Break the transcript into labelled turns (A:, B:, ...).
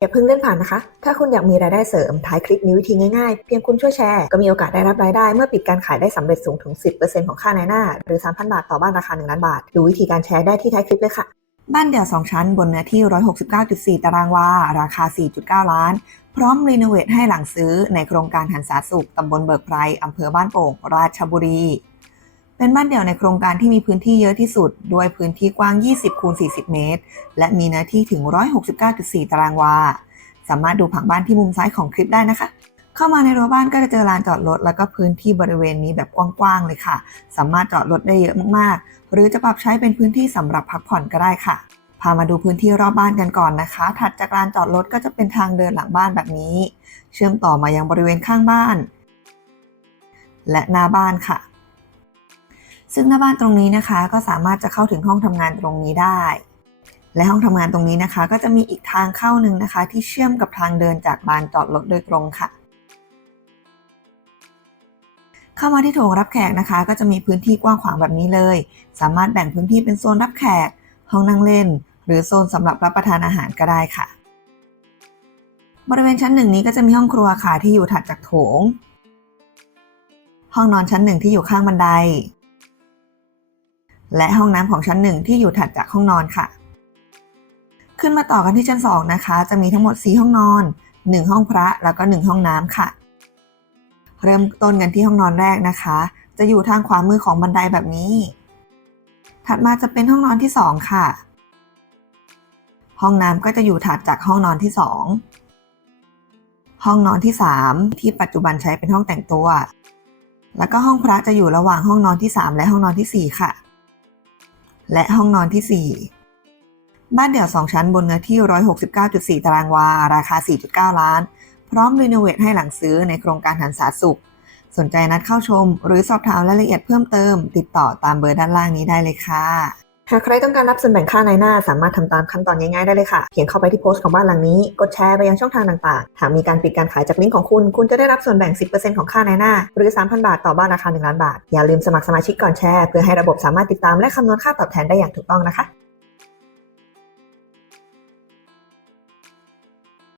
A: อย่าเพิ่งเลื่อนผ่านนะคะ ถ้าคุณอยากมีรายได้เสริม ท้ายคลิปมีวิธีง่ายๆ เพียงคุณช่วยแชร์ ก็มีโอกาสได้รับรายได้เมื่อปิดการขายได้สำเร็จสูงถึง 10%ของค่าในหน้า หรือ 3,000 บาทต่อบ้านราคา 1 ล้านบาท ดูวิธีการแชร์ได้ที่ท้ายคลิปเลยค่ะ บ้านเดี่ยว 2 ชั้นบนเนื้อที่ 169.4 ตารางวา ราคา 4.9 ล้าน พร้อมรีโนเวทให้หลังซื้อในโครงการหันษาสุขตำบลเบิกไพรอำเภอบ้านโป่ง ราชบุรี เป็นบ้านเดี่ยวในโครงการที่มีพื้นที่เยอะที่สุด ด้วยพื้นที่กว้าง 20 คูณ 40 เมตร และมีเนื้อที่ถึง 169.4 ตารางวา สามารถดูผังบ้านที่มุมซ้ายของคลิปได้นะคะ เข้ามาในรั้วบ้านก็จะเจอลานจอดรถ แล้วก็พื้นที่บริเวณนี้แบบกว้างๆเลยค่ะ สามารถจอดรถได้เยอะมากๆ หรือจะปรับใช้เป็นพื้นที่สำหรับพักผ่อนก็ได้ค่ะ พามาดูพื้นที่รอบบ้านกันก่อนนะคะ ถัดจากลานจอดรถก็จะเป็นทางเดินหลังบ้านแบบนี้ เชื่อมต่อมายังบริเวณข้างบ้าน และหน้าบ้านค่ะ ซึ่งหน้าบ้านตรงนี้นะคะ ก็สามารถจะเข้าถึงห้องทำงานตรงนี้ได้ และห้องทำงานตรงนี้นะคะ ก็จะมีอีกทางเข้าหนึ่งนะคะ ที่เชื่อมกับทางเดินจากลานจอดรถโดยตรงค่ะ เข้ามาที่โถงรับแขกนะคะ ก็จะมีพื้นที่กว้างขวางแบบนี้เลย สามารถแบ่งพื้นที่เป็นโซนรับแขก ห้องนั่งเล่น หรือโซนสำหรับรับประทานอาหารก็ได้ค่ะ บริเวณชั้นหนึ่งนี้ก็จะมีห้องครัวค่ะที่อยู่ถัดจากโถง ห้องนอนชั้นหนึ่งที่อยู่ข้างบันได และห้องน้ำของชั้นหนึ่งที่อยู่ถัดจากห้องนอนค่ะ ขึ้นมาต่อกันที่ชั้น 2 นะคะ จะมีทั้งหมด 4 ห้องนอน 1 ห้องพระแล้วก็ 1 ห้องน้ำค่ะ เริ่มต้นกันที่ห้องนอนแรกนะคะ จะอยู่ทางขวามือของบันไดแบบนี้ ถัดมาจะเป็นห้องนอนที่ 2 ค่ะ ห้องน้ำก็จะอยู่ถัดจากห้องนอนที่ 2 ห้องนอนที่ 3 ที่ปัจจุบันใช้เป็นห้องแต่งตัว แล้วก็ห้องพระจะอยู่ระหว่างห้องนอนที่ 3 และห้องนอนที่ 4 ค่ะ และห้องนอนที่ 4 บ้านเดี่ยว 2 ชั้นบนเนื้อที่ 169.4 ตารางวา ราคา 4.9 ล้าน พร้อมรีโนเวทให้หลังซื้อในโครงการหันสาสุข สนใจนัดเข้าชม หรือสอบถามรายละเอียดเพิ่มเติม ติดต่อตามเบอร์ด้านล่างนี้ได้เลยค่ะ หากใครต้องการรับส่วนแบ่งค่าในหน้า สามารถทำตามขั้นตอนง่ายๆได้เลยค่ะ เพียงเข้าไปที่โพสต์ของบ้านหลังนี้ กดแชร์ไปยังช่องทางต่างๆ หากมีการปิดการขายจากลิงก์ของคุณ คุณจะได้รับส่วนแบ่ง 10%ของค่าในหน้า หรือ 3,000 บาทต่อบ้านราคา 1 ล้านบาท อย่าลืมสมัครสมาชิกก่อนแชร์ เพื่อให้ระบบสามารถติดตามและคำนวณค่าตอบแทนได้อย่างถูกต้องนะคะ